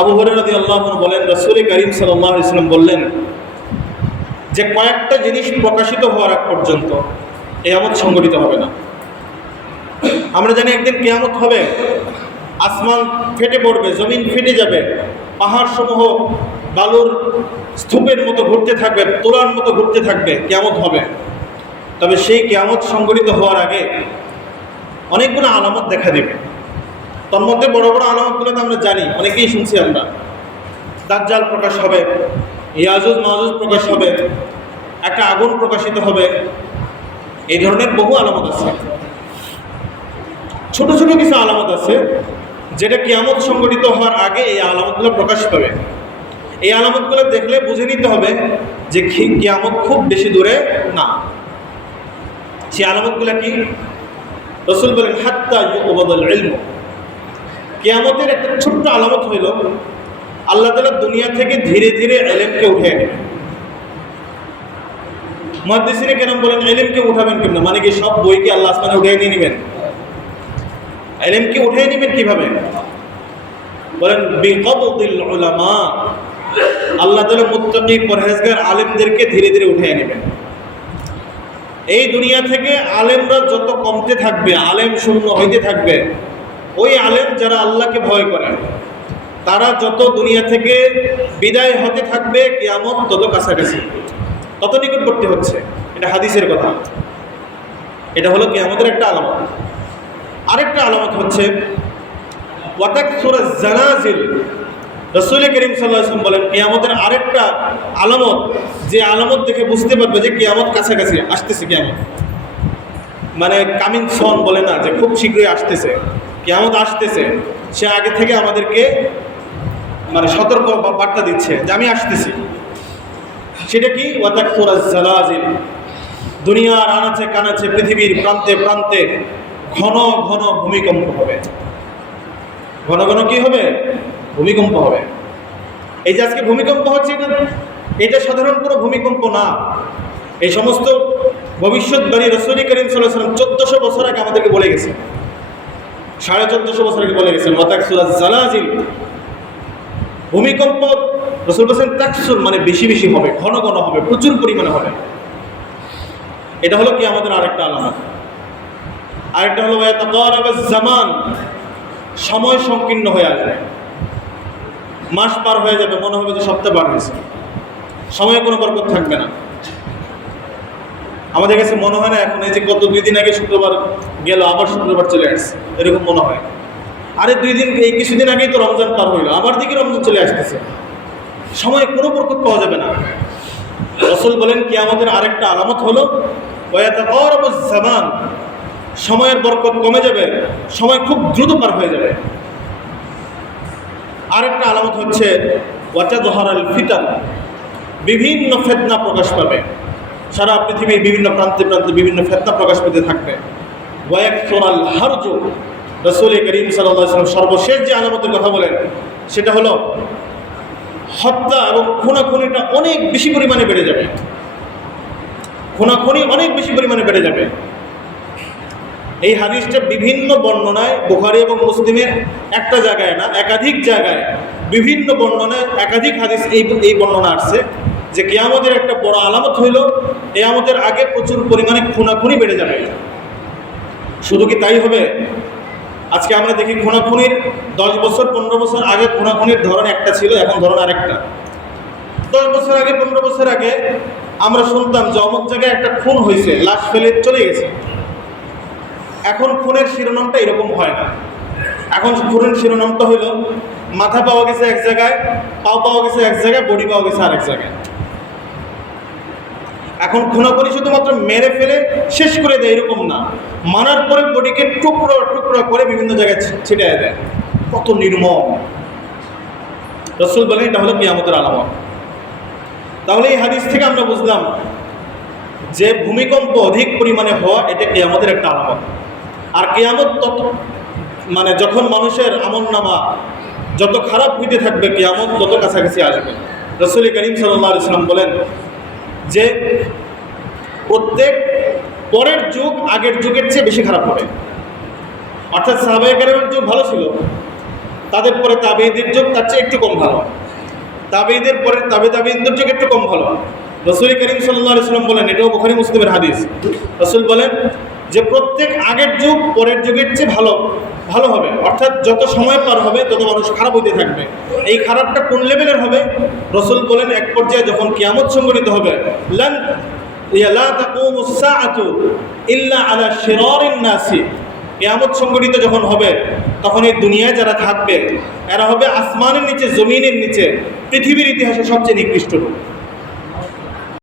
আবু হুরায়রা রাদিয়াল্লাহু আনহু বলেন, রাসূল করিম সাল্লাল্লাহু আলাইহি ওয়াসাল্লাম বললেন যে কয়েকটা জিনিস প্রকাশিত হওয়ার আগ পর্যন্ত কিয়ামত সংঘটিত হবে না। আমরা জানি একদিন কিয়ামত হবে, আসমান ফেটে পড়বে, জমিন ফেটে যাবে, পাহাড় সমূহ বালুর স্তূপের মতো ঘুরতে থাকবে, তোলার মতো ঘুরতে থাকবে, কিয়ামত হবে। তবে সেই কিয়ামত সংঘটিত হওয়ার আগে অনেকগুলো আলামত দেখা দেবে। তার মধ্যে বড় বড় আলামতগুলো তো আমরা জানি, অনেকেই শুনছি আমরা। দাজ্জাল প্রকাশ হবে, ইয়াজুজ মাজুজ প্রকাশ হবে, একটা আগুন প্রকাশিত হবে, এই ধরনের বহু আলামত আছে। ছোট ছোট কিছু আলামত আছে যেটা কিয়ামত সংঘটিত হওয়ার আগে এই আলামতগুলো প্রকাশ পাবে। এই আলামতগুলো দেখলে বুঝে নিতে হবে যে কিয়ামত খুব বেশি দূরে না। সেই আলামতগুলো কি? রাসূল বলেন, হাত্তা ইউকবাদাল ইলম। কিয়ামতের একটা ছোট্ট আলামত হইল আল্লাহ তাআলা দুনিয়া থেকে ধীরে ধীরে ইলমকে উঠিয়ে নেবেন। মুহাদ্দিসিনে কেরাম বলেন, ইলমকে উঠাবেন কেমনে? মানে কি সব বইকে আল্লাহ আসমানে উঠিয়ে নিয়ে নেবেন? ইলমকে উঠিয়ে নেবেন কিভাবে? বলেন, বিকবদিল উলামা। আল্লাহ তাআলা মুত্তাকি পরহেজগার আলেমদেরকে ধীরে ধীরে উঠিয়ে নেবেন। এই দুনিয়া থেকে আলেমরা যত কমতে থাকবে, আলেম শূন্য হইতে থাকবে, ওই আলেম যারা আল্লাহকে ভয় করে তারা যত দুনিয়া থেকে বিদায় হতে থাকবে, কিয়ামত তত কাছাকাছি, তত নিকটবর্তী হচ্ছে। এটা হাদিসের কথা। এটা হলো কিয়ামতের একটা আলামত। আরেকটা আলামত হচ্ছে ওয়াতাকসুরাজ জানাজিল। রাসূল করিম সাল্লাল্লাহু আলাইহি ওয়াসাল্লাম বলেন, কিয়ামতের আরেকটা আলামত, যে আলামত দেখে বুঝতে পারবে যে কিয়ামত কাছাকাছি আসতেছে। কিয়ামত মানে কামিং সন বলে না, যে খুব শীঘ্রই আসতেছে, কিয়ামত আসতেছে। সে আগে থেকে আমাদেরকে মানে সতর্ক বার্তা দিচ্ছে যে আমি আসতেছি। সেটা কি? ওয়াতাকসুরাজ জালাজিল। দুনিয়ার আনাচে কানাচে, পৃথিবীর প্রান্তে প্রান্তে ঘন ঘন ভূমিকম্প হবে। ঘন ঘন কি হবে? ভূমিকম্প হবে। এই যে আজকে ভূমিকম্প হচ্ছে, এটা সাধারণ কোনো ভূমিকম্প না। এই সমস্ত ভবিষ্যৎবাণী রাসূল করিম সাল্লাল্লাহু আলাইহি ওয়াসাল্লাম 1400 বছর আগে আমাদেরকে বলে গেছেন, 1450 বছর আগে বলে গেছেন। ওয়াতাকসুরাজ জালাজিল, ভূমিকম্প রাসূল বলেছেন তাকসুর মানে বেশি বেশি হবে, ঘন ঘন হবে, প্রচুর পরিমাণে হবে। এটা হলো কি আমাদের আরেকটা আলামত। আরেকটা হলো ওয়াতাকারাবাজ জামান, সময় সংকীর্ণ হয়ে আসবে। মাস পার হয়ে যাবে, মনে হবে যে সপ্তাহ পার হয়েছে, সময়ে কোনো বরকত থাকবে না। আমাদের কাছে মনে হয় না এখন এই যে গত 2 দিন আগে শুক্রবার গেল, আবার শুক্রবার চলে আসছে, এরকম মনে হয়। আরে 2 দিন, এই কিছুদিন আগেই তো রমজান পার হইল, আবার দিকে রমজান চলে আসতেছে, সময়ে কোনো বরকত পাওয়া যাবে না। রাসূল বলেন, কিয়ামতের আরেকটা আলামত হলো ওয়াতাকারাবাজ জামান, সময়ের বরকত কমে যাবে, সময় খুব দ্রুত পার হয়ে যাবে। আরেকটা আলামত হচ্ছে ওয়াতাযহারাল ফিতান, বিভিন্ন ফিতনা প্রকাশ পাবে। সারা পৃথিবীর বিভিন্ন প্রান্তে প্রান্তে বিভিন্ন ফিতনা প্রকাশ পেতে থাকবে। ওয়ায়াকসুরাল হারজু। রাসূল করিম সাল্লাল্লাহু আলাইহি ওয়াসাল্লাম সর্বশেষ যে আলামতের কথা বলেন সেটা হলো হত্যা এবং খুনাখুনিটা অনেক বেশি পরিমাণে বেড়ে যাবে। খুনাখুনি অনেক বেশি পরিমাণে বেড়ে যাবে। এই হাদিসটা বিভিন্ন বর্ণনায়, বুখারী এবং মুসলিমের একটা জায়গায় না, একাধিক জায়গায় বিভিন্ন বর্ণনায় একাধিক হাদিস এই বর্ণনা আসছে যে কিয়ামতের একটা বড় আলামত হইল কিয়ামতের আগে প্রচুর পরিমাণে খুনাখুনি বেড়ে যাবে। শুধু কি তাই হবে? আজকে আমরা দেখি খুনাখুনির 10 বছর 15 বছর আগে খুনাখুনির ধরন একটা ছিল, এখন ধরন আরেকটা। 10 বছর আগে 15 বছর আগে আমরা শুনতাম যে অমুক জায়গায় একটা খুন হয়েছে, লাশ ফেলে চলে গেছে। এখন খুনের শিরোনামটা এরকম হয় না। এখন খুনের শিরোনামটা হইল মাথা পাওয়া গেছে এক জায়গায়, পাও পাওয়া গেছে এক জায়গায়, বডি পাওয়া গেছে আরেক জায়গায়। এখন খুনাখুনি শুধুমাত্র মেরে ফেলে শেষ করে দেয় এরকম না, মারার পরে বডিকে টুকরো টুকরো করে বিভিন্ন জায়গায় ছিটিয়ে দেয়। কত নির্মম! রাসূল বলেন এটা হলো কিয়ামতের আলামত। তাহলে এই হাদিস থেকে আমরা বুঝলাম যে ভূমিকম্প অধিক পরিমাণে হওয়া এটা কিয়ামতের একটা আলামত। আর কিয়ামত তত মানে যখন মানুষের আমলনামা যত খারাপ হইতে থাকবে, কিয়ামত তত কাছাকাছি আসবে। রাসূল করিম সাল্লাল্লাহু আলাইহি ওয়াসাল্লাম বলেন যে প্রত্যেক পরের যুগ আগের যুগের চেয়ে বেশি খারাপ হবে। অর্থাৎ সাহাবায়ে কেরামের যুগ ভালো ছিল, তাদের পরে তাবেঈদের যুগ তার চেয়ে একটু কম ভালো, তাবেঈদের পরে তাবেঈদের যুগ একটু কম ভালো। রাসূল করিম সাল্লাল্লাহু আলাইহি ওয়াসাল্লাম বলেন, এটাও বুখারী মুসলিমের হাদিস, রাসূল বলেন যে প্রত্যেক আগের যুগ পরের যুগের চেয়ে ভালো হবে, অর্থাৎ যত সময় পার হবে তত মানুষ খারাপ হইতে থাকবে। এই খারাপটা কোন লেভেলের হবে? রাসূল বলেন এক পর্যায়ে যখন কিয়ামত সংঘটিত হবে, লা তাকুমুস সাআতু ইল্লা আলা শিরারিন নাসি, কিয়ামত সংঘটিত যখন হবে তখন এই দুনিয়ায় যারা থাকবে এরা হবে আসমানের নিচে, জমিনের নিচে, পৃথিবীর ইতিহাসে সবচেয়ে নিকৃষ্ট লোক।